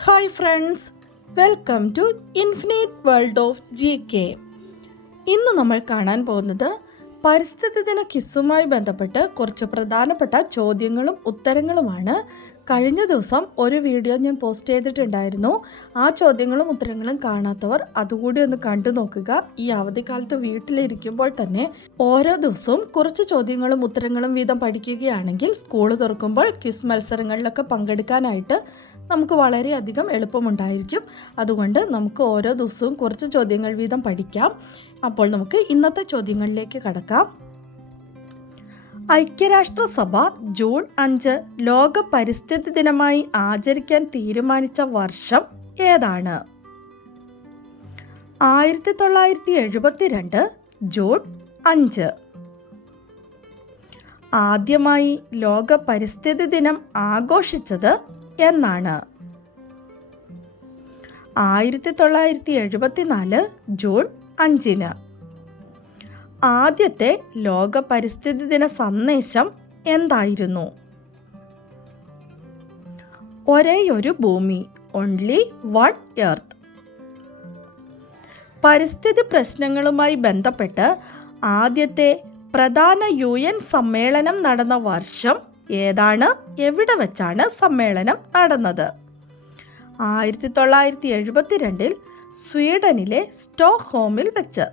Hi friends, welcome to infinite world of GK. ഇന്ന് നമ്മൾ കാണാൻ പോകുന്നത് പരിസ്ഥിതി ദിന ക്വിസുമായി ബന്ധപ്പെട്ട് കുറച്ച് പ്രധാനപ്പെട്ട ചോദ്യങ്ങളും ഉത്തരങ്ങളുമാണ്. കഴിഞ്ഞ ദിവസം ഒരു വീഡിയോ ഞാൻ പോസ്റ്റ് ചെയ്തിട്ടുണ്ടായിരുന്നു. ആ ചോദ്യങ്ങളും ഉത്തരങ്ങളും കാണാത്തവർ അതുകൂടി ഒന്ന് കണ്ടു നോക്കുക. ഈ അവധിക്കാലത്ത് വീട്ടിലിരിക്കുമ്പോൾ തന്നെ ഓരോ ദിവസവും കുറച്ച് ചോദ്യങ്ങളും ഉത്തരങ്ങളും വീതം പഠിക്കുകയാണെങ്കിൽ സ്കൂൾ തുറക്കുമ്പോൾ ക്വിസ് മത്സരങ്ങളിലൊക്കെ പങ്കെടുക്കാനായിട്ട് നമുക്ക് വളരെയധികം എളുപ്പമുണ്ടായിരിക്കും. അതുകൊണ്ട് നമുക്ക് ഓരോ ദിവസവും കുറച്ച് ചോദ്യങ്ങൾ വീതം പഠിക്കാം. അപ്പോൾ നമുക്ക് ഇന്നത്തെ ചോദ്യങ്ങളിലേക്ക് കടക്കാം. ഐക്യരാഷ്ട്രസഭ ജൂൺ 5 ലോക പരിസ്ഥിതി ദിനമായി ആചരിക്കാൻ തീരുമാനിച്ച വർഷം ഏതാണ്? 1972 ജൂൺ 5. ആദ്യമായി ലോക പരിസ്ഥിതി ദിനം ആഘോഷിച്ചത് എന്നാണ്? 1974 ജൂൺ 5. ആദ്യത്തെ ലോക പരിസ്ഥിതി ദിന സന്ദേശം എന്തായിരുന്നു? ഒരേയൊരു ഭൂമി, ഓൺലി വൺ എർത്ത്. പരിസ്ഥിതി പ്രശ്നങ്ങളുമായി ബന്ധപ്പെട്ട് ആദ്യത്തെ പ്രധാന UN സമ്മേളനം നടന്ന വർഷം ഏതാണ്? എവിടെ വെച്ചാണ് സമ്മേളനം നടന്നത്? 1972 സ്വീഡനിലെ സ്റ്റോക്ക്ഹോമിൽ വെച്ച്.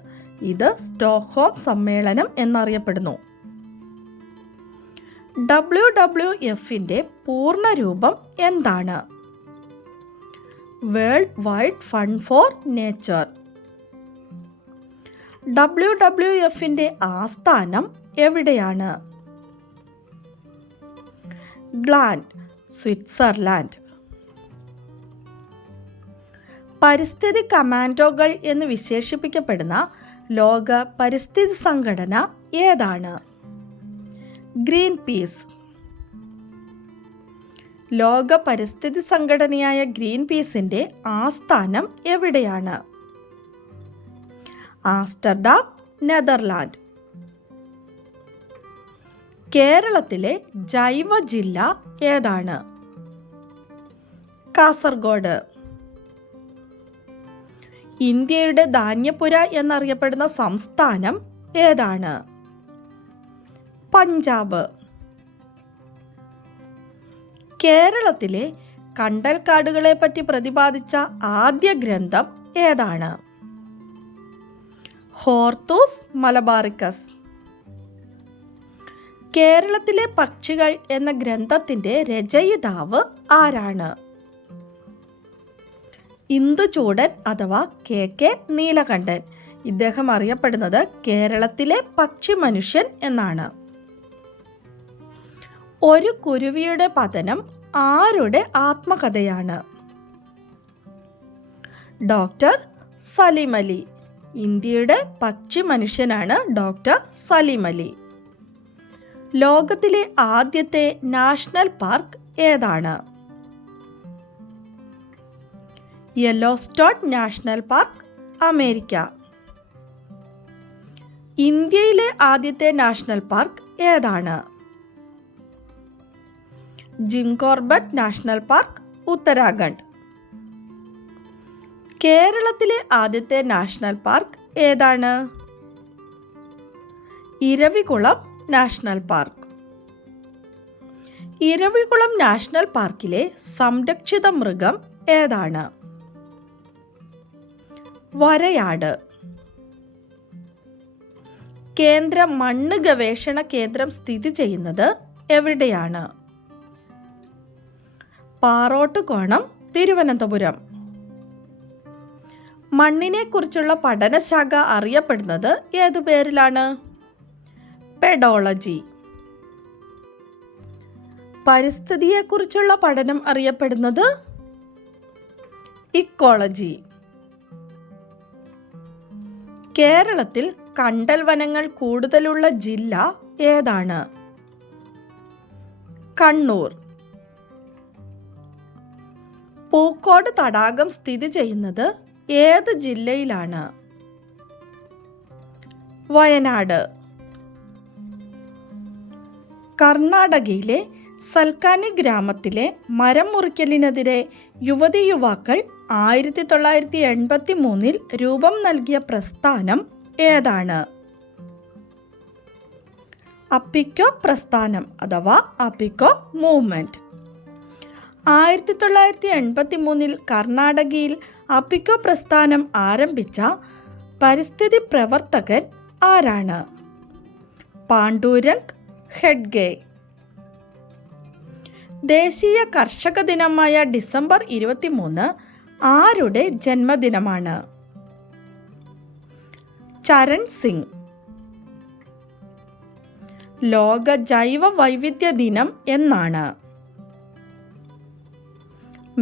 ഇത് സ്റ്റോക്ക്ഹോം സമ്മേളനം എന്നറിയപ്പെടുന്നു. WWFന്റെ പൂർണ്ണരൂപം എന്താണ്? World wide fund for nature. WWFന്റെ ആസ്ഥാനം എവിടെയാണ്? Gland, Switzerland. പരിസ്ഥിതി കമാൻഡോകൾ എന്ന് വിശേഷിപ്പിക്കപ്പെടുന്ന ലോക പരിസ്ഥിതി സംഘടന ഏതാണ്? Greenpeace. ലോക പരിസ്ഥിതി സംഘടനയായ ഗ്രീൻ പീസിന്റെ ആസ്ഥാനം എവിടെയാണ്? Amsterdam, Netherland. കേരളത്തിലെ ജൈവ ജില്ല ഏതാണ്? കാസർഗോഡ്. ഇന്ത്യയുടെ ധാന്യപ്പുര എന്നറിയപ്പെടുന്ന സംസ്ഥാനം ഏതാണ്? പഞ്ചാബ്. കേരളത്തിലെ കണ്ടൽക്കാടുകളെ പറ്റി പ്രതിപാദിച്ച ആദ്യ ഗ്രന്ഥം ഏതാണ്? Hortus Malabaricus. കേരളത്തിലെ പക്ഷികൾ എന്ന ഗ്രന്ഥത്തിന്റെ രചയിതാവ് ആരാണ്? ഇന്ദുചൂടൻ അഥവാ KK നീലകണ്ഠൻ. ഇദ്ദേഹം അറിയപ്പെടുന്നത് കേരളത്തിലെ പക്ഷി മനുഷ്യൻ എന്നാണ്. ഒരു കുരുവിയുടെ പതനം ആരുടെ ആത്മകഥയാണ്? ഡോക്ടർ സലിം അലി. ഇന്ത്യയുടെ പക്ഷി മനുഷ്യനാണ് ഡോക്ടർ സലിം അലി. ലോകത്തിലെ ആദ്യത്തെ നാഷണൽ പാർക്ക് ഏതാണ്? Yellowstone national park, America. ഇന്ത്യയിലെ ആദ്യത്തെ നാഷണൽ പാർക്ക് ഏതാണ്? Jim Corbett national park, Uttarakhand. കേരളത്തിലെ ആദ്യത്തെ നാഷണൽ പാർക്ക് ഏതാണ്? Eravikulam national park. Eravikulam national പാർക്കിലെ സംരക്ഷിത മൃഗം ഏതാണ്? വരയാട്. കേന്ദ്ര മണ്ണ് ഗവേഷണ കേന്ദ്രം സ്ഥിതി ചെയ്യുന്നത് എവിടെയാണ്? പാറോട്ടുകോണം, തിരുവനന്തപുരം. മണ്ണിനെ കുറിച്ചുള്ള പഠനശാഖ അറിയപ്പെടുന്നത് ഏതു പേരിലാണ്? പെഡോളജി. പരിസ്ഥിതിയെക്കുറിച്ചുള്ള പഠനം അറിയപ്പെടുന്നത് ഇക്കോളജി. കേരളത്തിൽ കണ്ടൽ വനങ്ങൾ കൂടുതലുള്ള ജില്ല ഏതാണ്? കണ്ണൂർ. പൂക്കോട് തടാകം സ്ഥിതി ചെയ്യുന്നത് ഏത് ജില്ലയിലാണ്? വയനാട്. കർണാടകയിലെ സൽക്കാനി ഗ്രാമത്തിലെ മരം മുറിക്കലിനെതിരെ യുവതി യുവാക്കൾ 1983 രൂപം നൽകിയ പ്രസ്ഥാനം ഏതാണ്? അപ്പിക്കോ പ്രസ്ഥാനം അഥവാ അപ്പിക്കോ മൂവ്മെൻറ്റ്. 1983 കർണാടകയിൽ അപ്പിക്കോ പ്രസ്ഥാനം ആരംഭിച്ച പരിസ്ഥിതി പ്രവർത്തകൻ ആരാണ്? പാണ്ഡുരംഗ് ഹെഡ്ഗെ. ദേശീയ കർഷക ദിനമായ ഡിസംബർ 23 ആരുടെ ജന്മദിനമാണ്? ചരൺ സിംഗ്. ലോക ജൈവ വൈവിധ്യ ദിനം എന്നാണ്?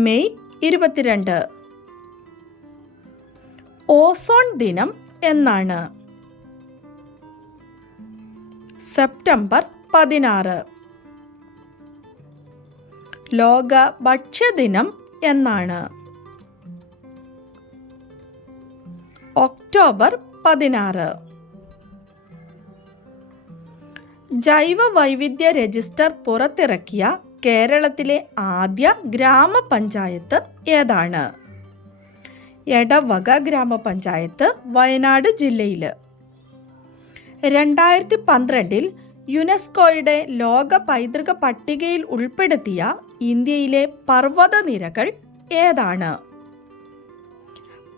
മെയ് 22. ഓസോൺ ദിനം എന്നാണ്? സെപ്റ്റംബർ 16. ലോക ഭക്ഷ്യദിനം എന്നാണ്? ഒക്ടോബർ 16. ജൈവ വൈവിധ്യ രജിസ്റ്റർ പുറത്തിറക്കിയ കേരളത്തിലെ ആദ്യ ഗ്രാമപഞ്ചായത്ത് ഏതാണ്? എടവക ഗ്രാമപഞ്ചായത്ത്, വയനാട് ജില്ലയിൽ. 2012 യുനെസ്കോയുടെ ലോക പൈതൃക പട്ടികയിൽ ഉൾപ്പെടുത്തിയ ഇന്ത്യയിലെ പർവ്വതനിരകൾ ഏതാണ്?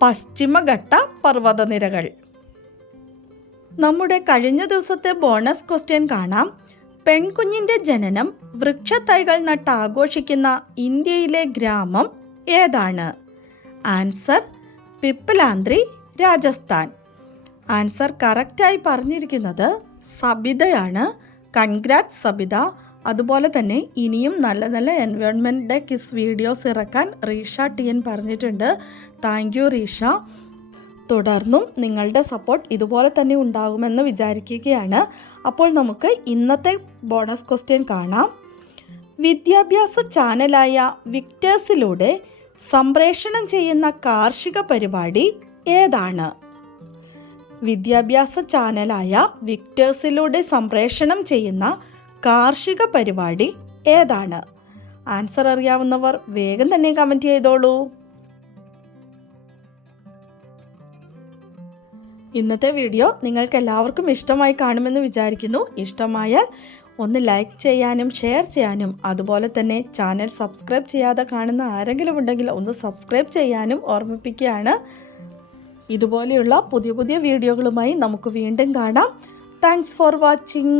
പശ്ചിമഘട്ട പർവ്വതനിരകൾ. നമ്മുടെ കഴിഞ്ഞ ദിവസത്തെ ബോണസ് ക്വസ്റ്റ്യൻ കാണാം. പെൺകുഞ്ഞിൻ്റെ ജനനം വൃക്ഷത്തൈകൾ നട്ട് ആഘോഷിക്കുന്ന ഇന്ത്യയിലെ ഗ്രാമം ഏതാണ്? ആൻസർ പിപ്പലാന്ത്രി, രാജസ്ഥാൻ. ആൻസർ കറക്റ്റായി പറഞ്ഞിരിക്കുന്നത് സബിതയാണ്. കൺഗ്രാറ്റ്സ് സബിത. അതുപോലെ തന്നെ ഇനിയും നല്ല നല്ല എൻവയോൺമെൻറ്റ് ഡേ കിസ് വീഡിയോസ് ഇറക്കാൻ റീഷ TN പറഞ്ഞിട്ടുണ്ട്. Thank you Reesha. തുടർന്നും നിങ്ങളുടെ സപ്പോർട്ട് ഇതുപോലെ തന്നെ ഉണ്ടാകുമെന്ന് വിചാരിക്കുകയാണ്. അപ്പോൾ നമുക്ക് ഇന്നത്തെ ബോണസ് ക്വസ്റ്റ്യൻ കാണാം. വിദ്യാഭ്യാസ ചാനലായ വിക്ടേഴ്സിലൂടെ സംപ്രേഷണം ചെയ്യുന്ന കാർഷിക പരിപാടി ഏതാണ്? വിദ്യാഭ്യാസ ചാനലായ വിക്ടേഴ്സിലൂടെ സംപ്രേഷണം ചെയ്യുന്ന കാർഷിക പരിപാടി ഏതാണ്? ആൻസർ അറിയാവുന്നവർ വേഗം തന്നെ കമൻറ്റ് ചെയ്തോളൂ. ഇന്നത്തെ വീഡിയോ നിങ്ങൾക്ക് എല്ലാവർക്കും ഇഷ്ടമായി കാണുമെന്ന് വിചാരിക്കുന്നു. ഇഷ്ടമായാൽ ഒന്ന് ലൈക്ക് ചെയ്യാനും ഷെയർ ചെയ്യാനും അതുപോലെ തന്നെ ചാനൽ സബ്സ്ക്രൈബ് ചെയ്യാതെ കാണുന്ന ആരെങ്കിലും ഉണ്ടെങ്കിൽ ഒന്ന് സബ്സ്ക്രൈബ് ചെയ്യാനും ഓർമ്മിപ്പിക്കുകയാണ്. ഇതുപോലെയുള്ള പുതിയ പുതിയ വീഡിയോകളുമായി നമുക്ക് വീണ്ടും കാണാം. Thanks for watching.